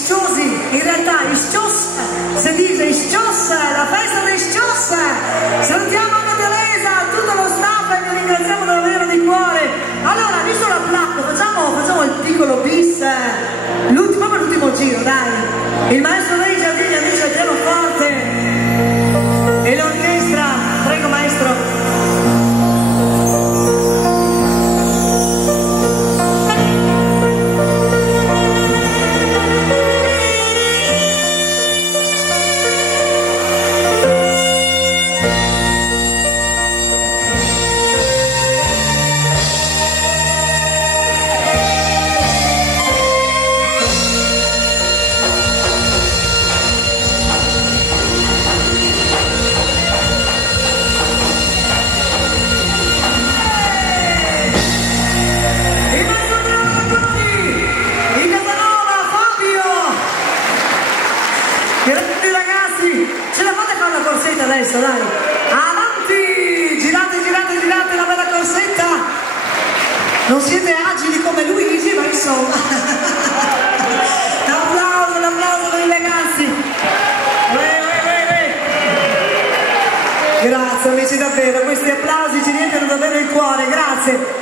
Isciosi, in realtà Iscios, si dice Iscios, la festa di Iscios. Salutiamo anche Teresa, tutto lo staff e vi ringraziamo davvero di cuore. Allora, visto la placca, facciamo il piccolo bis, l'ultimo giro, dai. Il maestro dei giardini amici al pianoforte e l'orchestra, prego maestro. Grazie ragazzi, ce la fate fare la corsetta adesso, dai, avanti, girate la bella corsetta, non siete agili come Luigi, ma insomma, un applauso per i ragazzi, grazie amici davvero, questi applausi ci riempiono davvero il cuore, grazie.